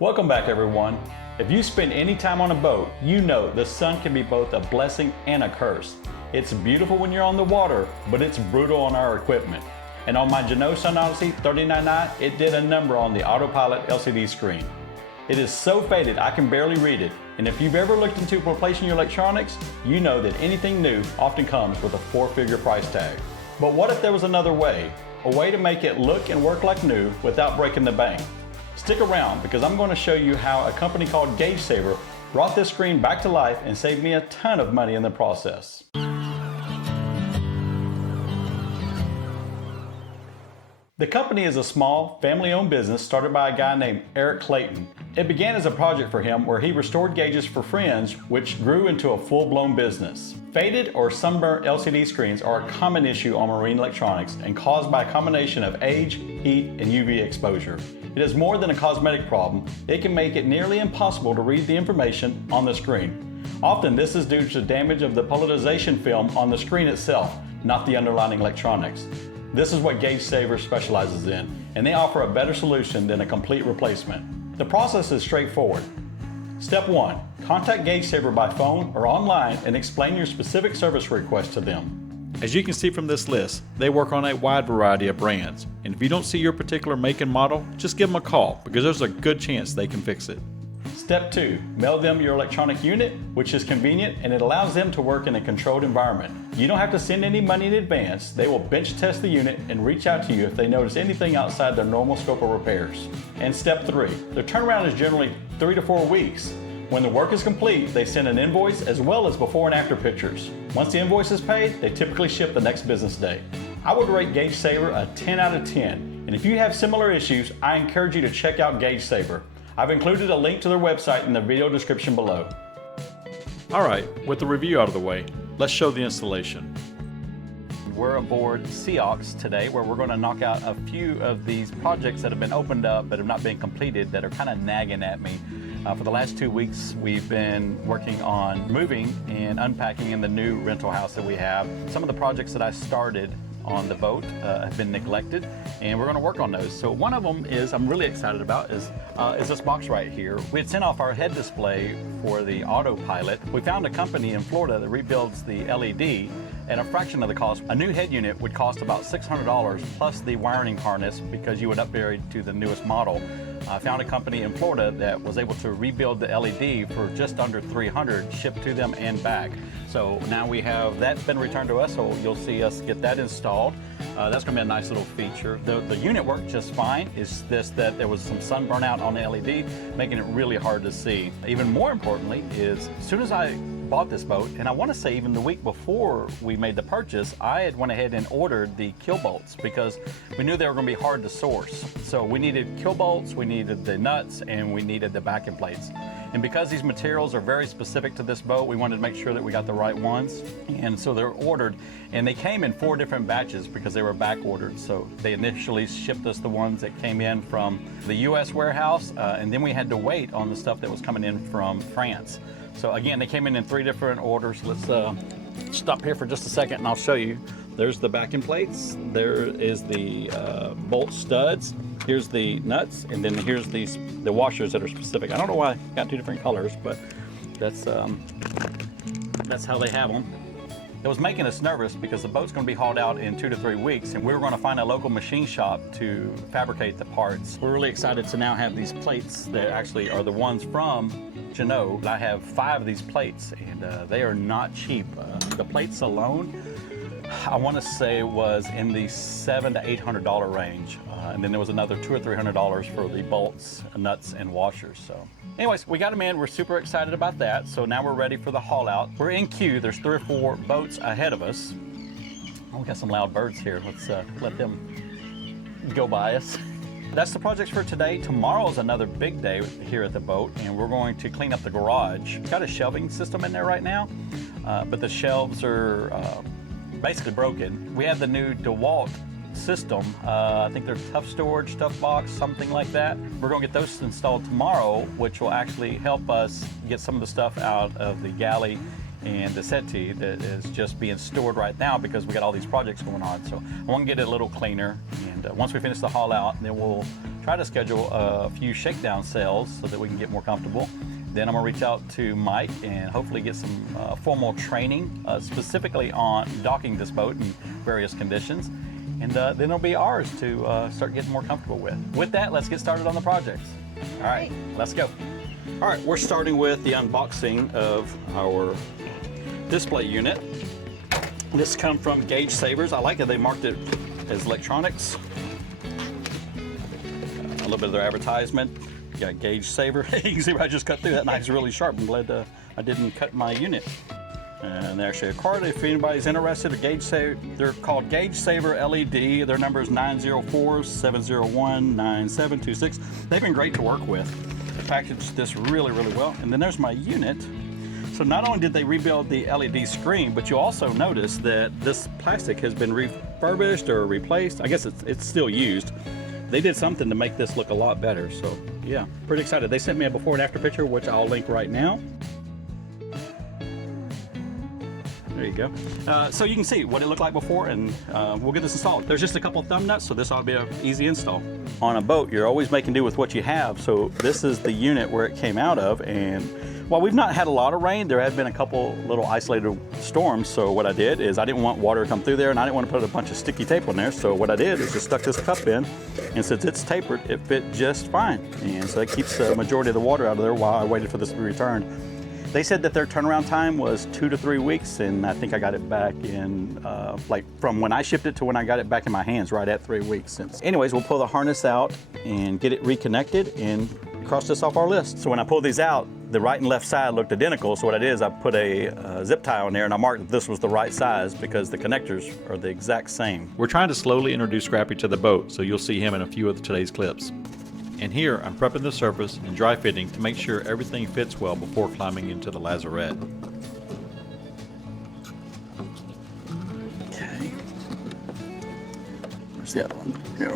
Welcome back, everyone. If you spend any time on a boat, you know the sun can be both a blessing and a curse. It's beautiful when you're on the water, but it's brutal on our equipment. And on my Jeanneau Sun Odyssey 39.9, it did a number on the Autopilot LCD screen. It is so faded I can barely read it, and if you've ever looked into replacing your electronics, you know that anything new often comes with a four-figure price tag. But what if there was another way? A way to make it look and work like new without breaking the bank? Stick around because I'm going to show you how a company called Gage Saver brought this screen back to life and saved me a ton of money in the process. The company is a small, family-owned business started by a guy named Eric Clayton. It began as a project for him where he restored gauges for friends, which grew into a full-blown business. Faded or sunburnt LCD screens are a common issue on marine electronics and caused by a combination of age, heat, and UV exposure. It is more than a cosmetic problem. It can make it nearly impossible to read the information on the screen. Often this is due to damage of the polarization film on the screen itself, not the underlying electronics. This is what Gage Saver specializes in, and they offer a better solution than a complete replacement. The process is straightforward. Step 1. Contact Gage Saver by phone or online and explain your specific service request to them. As you can see from this list, they work on a wide variety of brands, and if you don't see your particular make and model, just give them a call because there's a good chance they can fix it. Step 2. Mail them your electronic unit, which is convenient and it allows them to work in a controlled environment. You don't have to send any money in advance. They will bench test the unit and reach out to you if they notice anything outside their normal scope of repairs. And step 3. The turnaround is generally 3 to 4 weeks. When the work is complete, they send an invoice as well as before and after pictures. Once the invoice is paid, they typically ship the next business day. I would rate Gage Saver a 10 out of 10. And if you have similar issues, I encourage you to check out Gage Saver. I've included a link to their website in the video description below. Alright, with the review out of the way, let's show the installation. We're aboard Seox today where we're going to knock out a few of these projects that have been opened up but have not been completed that are kind of nagging at me. For the last 2 weeks we've been working on moving and unpacking in the new rental house that we have. Some of the projects that I started on the boat have been neglected, and we're going to work on those. So one of them is I'm really excited about is this box right here. We had sent off our head display for the Autopilot. We found a company in Florida that rebuilds the LED at a fraction of the cost. A new head unit would cost about $600 plus the wiring harness because you would upgrade to the newest model. I found a company in Florida that was able to rebuild the LED for just under $300 shipped to them and back. So now we have that's been returned to us, so you'll see us get that installed. That's going to be a nice little feature. The unit worked just fine. It's just that there was some sun burnout on the LED, making it really hard to see. Even more importantly is as soon as I bought this boat, and I want to say even the week before we made the purchase, I had went ahead and ordered the kill bolts because we knew they were going to be hard to source. So we needed kill bolts, we needed the nuts, and we needed the backing plates. And because these materials are very specific to this boat, we wanted to make sure that we got the right ones. And so they're ordered, and they came in 4 different batches because they were back ordered. So they initially shipped us the ones that came in from the US warehouse, and then we had to wait on the stuff that was coming in from France. So again, they came in 3 different orders. Let's stop here for just a second and I'll show you. There's the backing plates, there is the bolt studs, here's the nuts, and then here's the washers that are specific. I don't know why I got 2 different colors, but that's how they have them. It was making us nervous because the boat's going to be hauled out in 2 to 3 weeks, and we were going to find a local machine shop to fabricate the parts. We're really excited to now have these plates that actually are the ones from Jeanneau. I have 5 of these plates, and they are not cheap. The plates alone, I want to say was in the $700 to $800 range. And then there was another $200 or $300 for the bolts, nuts, and washers. So anyways, we got them in. We're super excited about that. So now we're ready for the haul out. We're in queue. There's 3 or 4 boats ahead of us. Oh, we got some loud birds here. Let's let them go by us. That's the projects for today. Tomorrow is another big day here at the boat, and we're going to clean up the garage. We've got a shelving system in there right now, but the shelves are basically broken. We have the new DeWalt system. I think they're tough storage, tough box, something like that. We're going to get those installed tomorrow, which will actually help us get some of the stuff out of the galley and the settee that is just being stored right now because we got all these projects going on. So I want to get it a little cleaner, and once we finish the haul out, then we'll try to schedule a few shakedown sales so that we can get more comfortable. Then I'm gonna reach out to Mike and hopefully get some formal training specifically on docking this boat in various conditions. And then it'll be ours to start getting more comfortable with. With that, let's get started on the projects. All right, let's go. All right, we're starting with the unboxing of our display unit. This comes from Gage Savers. I like that they marked it as electronics. A little bit of their advertisement. You got Gage Saver. You can see where I just cut through. That knife's really sharp. I'm glad I didn't cut my unit. And there's actually a card if anybody's interested. They're called Gage Saver LED. Their number is 904-701-9726. They've been great to work with. They packaged this really, really well. And then there's my unit. So not only did they rebuild the LED screen, but you also notice that this plastic has been refurbished or replaced. I guess it's still used. They did something to make this look a lot better. So yeah, pretty excited. They sent me a before and after picture, which I'll link right now. There you go. So you can see what it looked like before, and we'll get this installed. There's just a couple of thumb nuts, so this ought to be an easy install. On a boat, you're always making do with what you have. So this is the unit where it came out of, and while we've not had a lot of rain, there have been a couple little isolated storms. So what I did is I didn't want water to come through there, and I didn't want to put a bunch of sticky tape on there. So what I did is just stuck this cup in, and since it's tapered, it fit just fine. And so that keeps the majority of the water out of there while I waited for this to be returned. They said that their turnaround time was 2 to 3 weeks, and I think I got it back in, like from when I shipped it to when I got it back in my hands, right at 3 weeks. Anyways, we'll pull the harness out and get it reconnected and cross this off our list. So when I pulled these out, the right and left side looked identical. So what I did is I put a zip tie on there, and I marked that this was the right size because the connectors are the exact same. We're trying to slowly introduce Scrappy to the boat, so you'll see him in a few of today's clips. And here I'm prepping the surface and dry fitting to make sure everything fits well before climbing into the lazarette. Okay. Where's the other one? Here.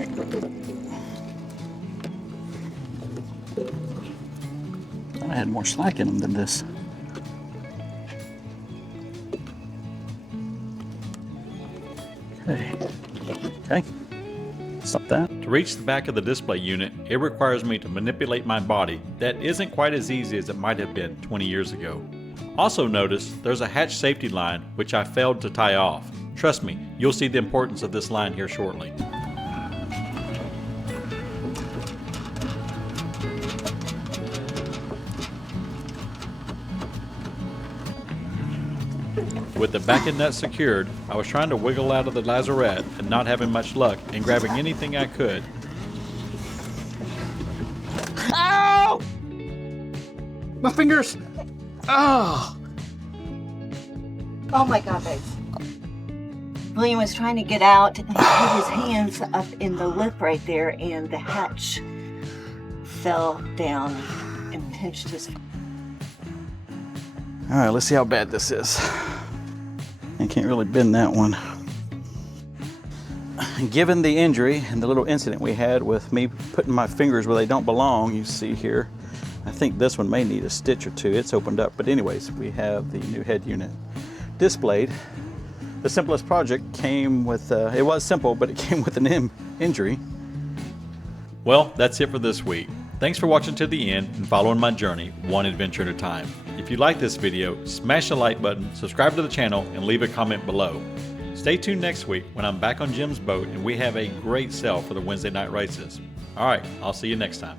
I had more slack in them than this. Okay. Stop that. To reach the back of the display unit, it requires me to manipulate my body. That isn't quite as easy as it might have been 20 years ago. Also notice there's a hatch safety line which I failed to tie off. Trust me, you'll see the importance of this line here shortly. With the back end nut secured, I was trying to wiggle out of the lazarette and not having much luck and grabbing anything I could. Ow! My fingers! Oh! Oh my God, babe. William was trying to get out and he put his hands up in the lip right there, and the hatch fell down and pinched his. All right, let's see how bad this is. I can't really bend that one. Given the injury and the little incident we had with me putting my fingers where they don't belong, you see here, I think this one may need a stitch or two. It's opened up, but anyways, we have the new head unit displayed. The simplest project came with, it was simple, but it came with an injury. Well, that's it for this week. Thanks for watching to the end and following my journey, one adventure at a time. If you like this video, smash the like button, subscribe to the channel, and leave a comment below. Stay tuned next week when I'm back on Jim's boat and we have a great sale for the Wednesday night races. All right, I'll see you next time.